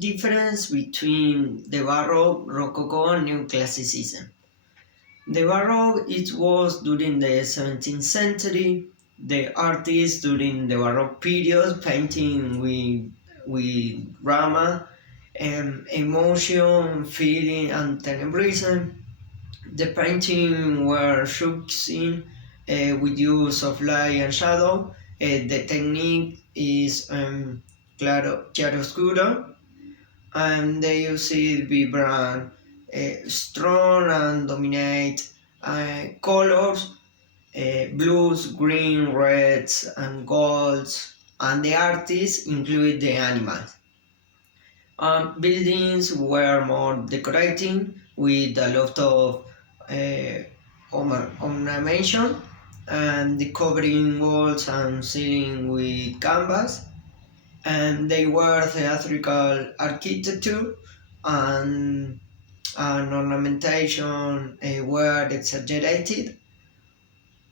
difference between the Baroque, Rococo, and Neoclassicism. The Baroque it was during the 17th century. The artists during the Baroque period painting with drama, emotion, feeling, and tenebrism. The painting were chosen with use of light and shadow. The technique is chiaroscuro, and they use it vibrant, strong and dominate colors, blues, green, reds, and golds, and the artists include the animals. Buildings were more decorating with a lot of ornamentation and the covering walls and ceiling with canvas, and they were theatrical architecture and, ornamentation were exaggerated.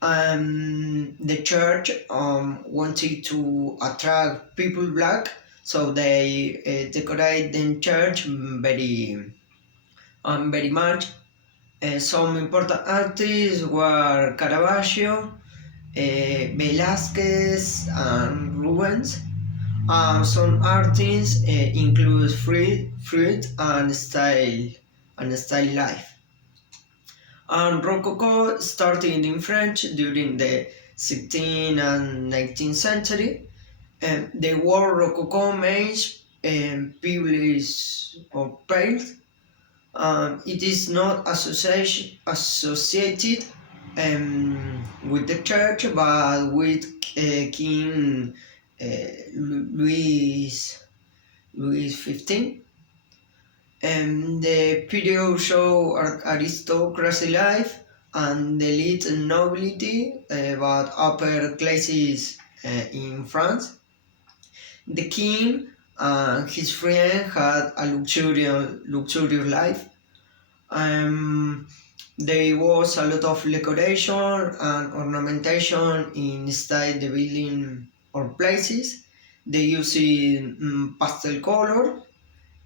The church wanted to attract people black, so they decorate the church very much. Some important artists were Caravaggio, Velázquez, and Rubens. Some artists include Fruit and style life. Rococo started in French during the 16th and 19th century. The word Rococo means published or pale. It is not associated with the church, but with King Louis XV. The period show aristocracy life and the elite nobility, but upper classes in France. The king and his friend had a luxurious life. There was a lot of decoration and ornamentation inside the building or places. They used pastel color.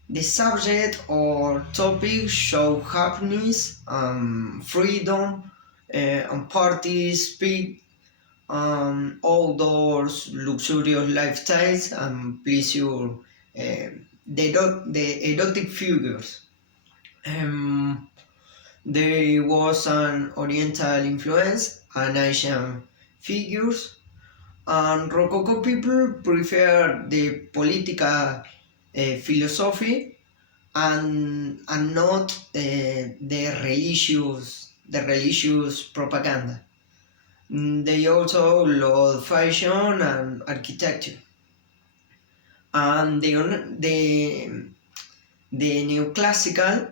The subject or topic show happiness, freedom, and parties, speed, outdoors, luxurious lifestyles, and pleasure. The erotic figures. There was an Oriental influence and Asian figures, and Rococo people prefer the political philosophy and not the religious propaganda. They also love fashion and architecture. And the neoclassical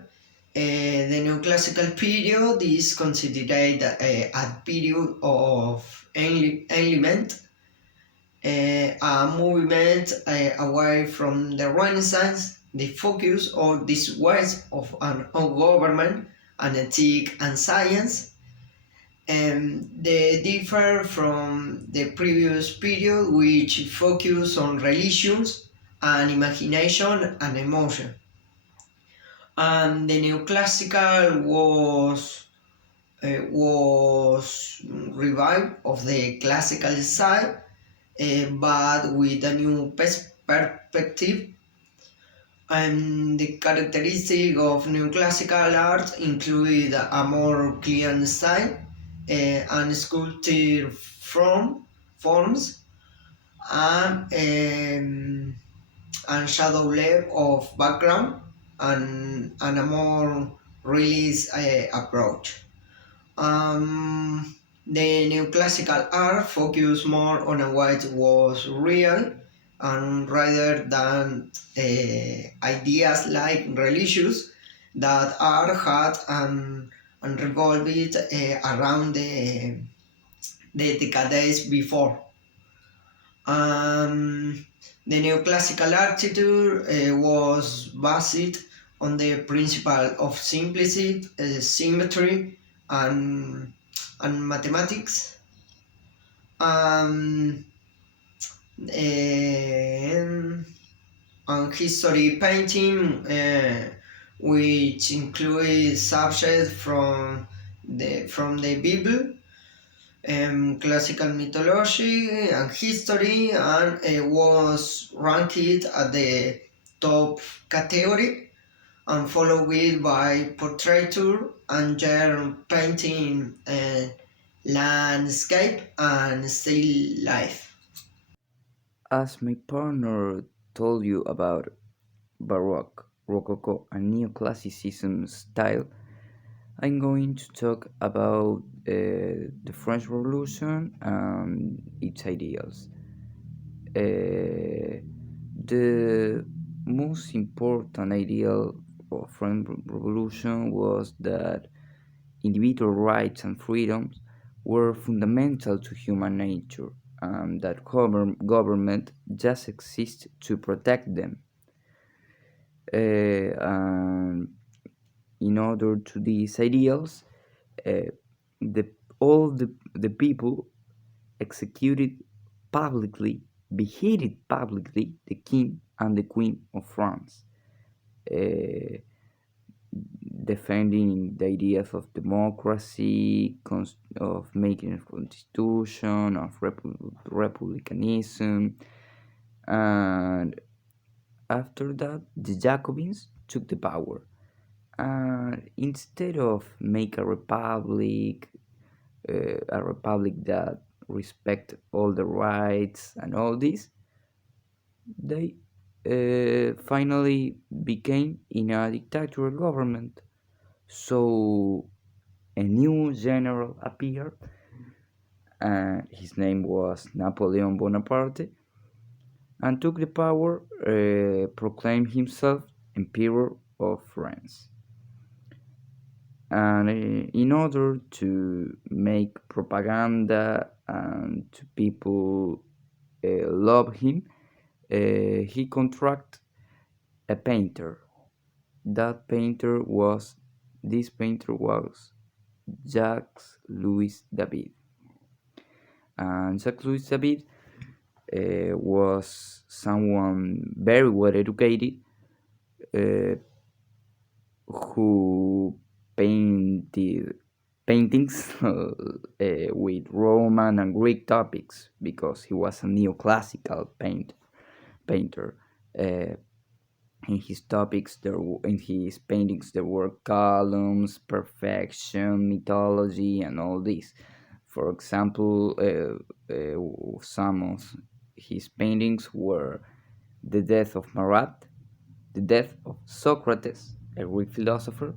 period is considered a period of enlightenment, a movement away from the Renaissance. The focus on this ways of government and ethic and science, they differ from the previous period, which focus on religions and imagination and emotion. And the neoclassical was revived of the classical style, but with a new perspective. And the characteristic of neoclassical art include a more clear style, and sculpted forms, and shadow layer of background, and a more realist approach. The neoclassical art focused more on what was real, and rather than ideas like religious that art had, and revolved around the decades before. The neoclassical architecture was based on the principle of simplicity, symmetry, and mathematics. Um, and, and history painting, which includes subjects from the Bible, classical mythology and history, and was ranked at the top category, and followed by portraiture and genre painting, landscape and still life. As my partner told you about Baroque, Rococo, and Neoclassicism style, I'm going to talk about the French Revolution and its ideals. The most important ideal of French Revolution was that individual rights and freedoms were fundamental to human nature, and that government just exists to protect them. And in order to these ideals, uh, the all the people executed publicly, beheaded publicly the king and the queen of France, uh, defending the ideas of democracy, of making a constitution, of republicanism, and after that, the Jacobins took the power. And instead of make a republic that respect all the rights and all this, they finally became in a dictatorial government. So a new general appeared, and his name was Napoleon Bonaparte, and took the power, proclaimed himself Emperor of France. And in order to make propaganda and to people love him, he contracted a painter. That painter was this painter was Jacques Louis David, and Jacques Louis David was someone very well educated, uh, who painted paintings with Roman and Greek topics because he was a neoclassical painter. Uh, in his topics, in his paintings, there were columns, perfection, mythology, and all this. For example, some of his paintings were the death of Marat, the death of Socrates, a Greek philosopher,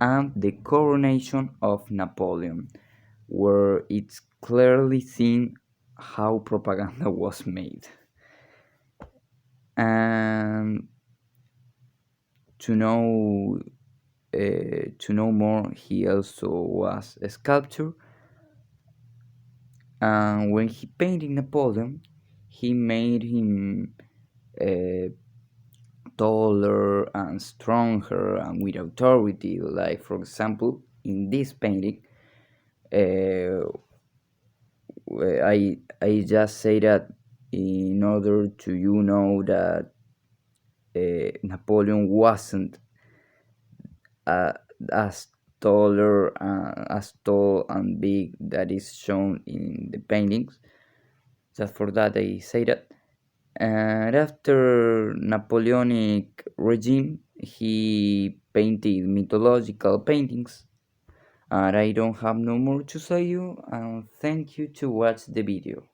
and the coronation of Napoleon, where it's clearly seen how propaganda was made. And to know more, he also was a sculptor. And when he painted Napoleon, he made him uh, taller and stronger and with authority. Like, for example, in this painting, uh, I just say that in order to that Napoleon wasn't uh, as as tall and big that is shown in the paintings. Just for that, I say that. And after Napoleonic regime, he painted mythological paintings. And I don't have no more to say you. And thank you to watch the video.